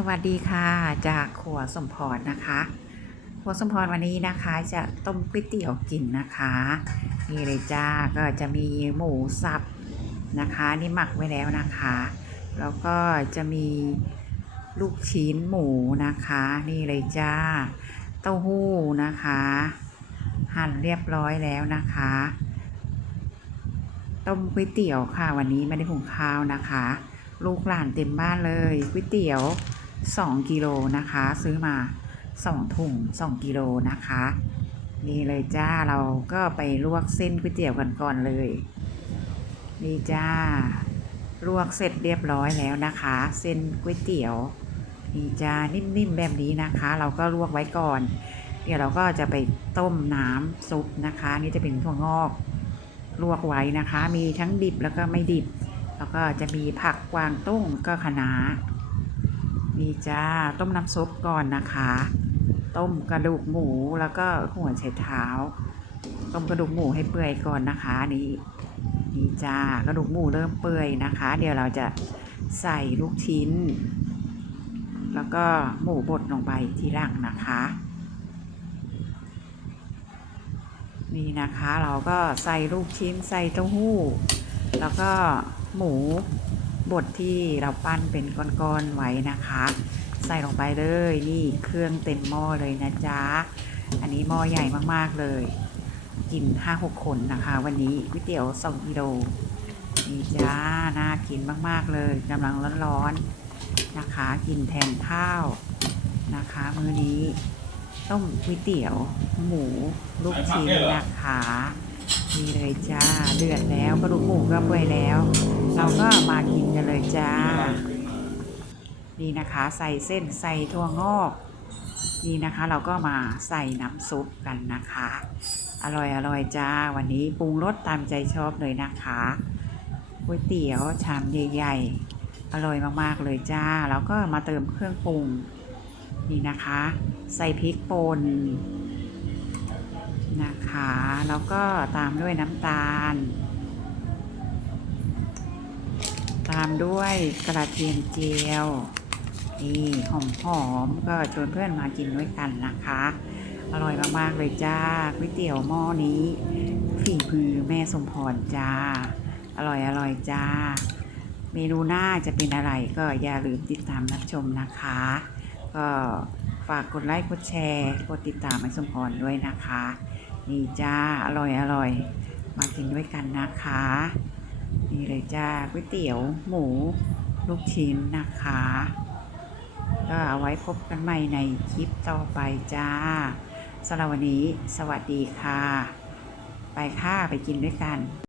สวัสดีค่ะ จากครัวสมพรนะคะครัวสมพรวันนี้นะคะจะต้มก๋วยเตี๋ยวกินนะคะนี่เลยจ้าก็จะมีหมูสับนะคะนี่หมักไว้แล้วนะคะ แล้วก็จะมีลูกชิ้นหมูนะคะ นี่เลยจ้า เต้าหู้นะคะ หั่นเรียบร้อยแล้วนะคะ ต้มก๋วยเตี๋ยวค่ะวันนี้ไม่ได้หุงข้าวนะคะลูกหลานเต็มบ้านเลยก๋วยเตี๋ยว 2กิโลนะคะ ซื้อมา 2 ถุง 2กิโลนะคะ นี่เลยจ้าเราก็ไปลวกเส้นก๋วยเตี๋ยวกันก่อนเลย นี่จ้า ลวกเสร็จเรียบร้อยแล้วนะคะ เส้นก๋วยเตี๋ยว นี่จ้านิ่มๆแบบนี้นะคะ เราก็ลวกไว้ก่อน เดี๋ยวเราก็จะไปต้มน้ำซุปนะคะ นี่จะเป็นถั่วงอกลวกไว้นะคะ มีทั้งดิบแล้วก็ไม่ดิบ แล้วก็จะมีผักกวางตุ้งก็คะน้า นี่จ้า ต้มน้ำซุปก่อนนะคะ ต้มกระดูกหมูแล้วก็หัวไชเท้า ต้มกระดูกหมูให้เปื่อยก่อนนะคะนี่นี่จ้ากระดูกหมูเริ่มเปื่อยนะคะ เดี๋ยวเราจะใส่ลูกชิ้น แล้วก็หมูบดลงไปทีหลังนะคะนี่นะคะเราก็ใส่ลูกชิ้นใส่เต้าหู้ แล้วก็หมู บดที่เราปั้นเป็นก้อนๆไว้นะคะ ใส่ลงไปเลยนี่เครื่องเต็มหม้อเลยนะจ๊ะ อันนี้หม้อใหญ่มากๆเลย กินห้าหกคนนะคะ วันนี้ก๋วยเตี๋ยวสองกิโลนี่จ้าน่ากินมากๆเลยกำลังร้อนๆนะคะ กินแทนข้าวนะคะ มื้อนี้ต้มก๋วยเตี๋ยว หมูลูกชิ้นนะคะนี่เลยจ้าเดือดแล้วกระดูกหมูก็เปื่อยแล้ว เราก็มากินกันเลยจ้า นี่นะคะ ใส่เส้นใส่ถั่วงอก นี่นะคะเราก็มาใส่น้ำซุปกันนะคะ อร่อยอร่อยจ้า วันนี้ปรุงรสตามใจชอบเลยนะคะก๋วยเตี๋ยวชามใหญ่ๆ อร่อยมากๆเลยจ้า แล้วก็มาเติมเครื่องปรุง นี่นะคะ ใส่พริกป่นนะคะ แล้วก็ตามด้วยน้ำตาล ตามด้วยกระเทียมเจียวนี่หอมหอมๆก็ชวนเพื่อนมากินด้วยกันนะคะ อร่อยมากๆเลยจ้าก๋วยเตี๋ยวหม้อนี้ฝีมือแม่สมพรจ้า อร่อยอร่อยจ้า เมนูหน้าจะเป็นอะไรก็อย่าลืมติดตามรับชมนะคะ ก็ฝากกดไลค์กดแชร์กดติดตามแม่สมพรด้วยนะคะนี่จ้าอร่อยอร่อยมากินด้วยกันนะคะ นี่เลยจ้าก๋วยเตี๋ยวหมูลูกชิ้นนะคะ ก็เอาไว้พบกันใหม่ในคลิปต่อไปจ้าสำหรับวันนี้สวัสดีค่ะ ไปค่ะไปกินด้วยกัน